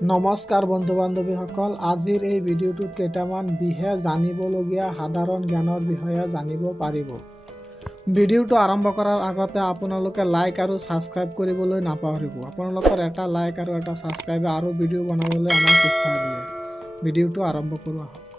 নমস্কাৰ বন্ধু বান্ধৱীসকল, আজিৰ এই ভিডিঅ'টোত কেইটামান বিশেষ জানিবলগীয়া সাধাৰণ জ্ঞানৰ বিষয়ে জানিব পাৰিব। ভিডিঅ'টো আৰম্ভ কৰাৰ আগতে আপোনালোকে লাইক আৰু ছাবস্ক্ৰাইব কৰিবলৈ নাপাহৰিব। আপোনালোকৰ এটা লাইক আৰু এটা ছাবস্ক্ৰাইবে আৰু ভিডিঅ' বনাবলৈ আমাক উৎসাহ দিয়ে। ভিডিঅ'টো আৰম্ভ কৰোঁ আহক।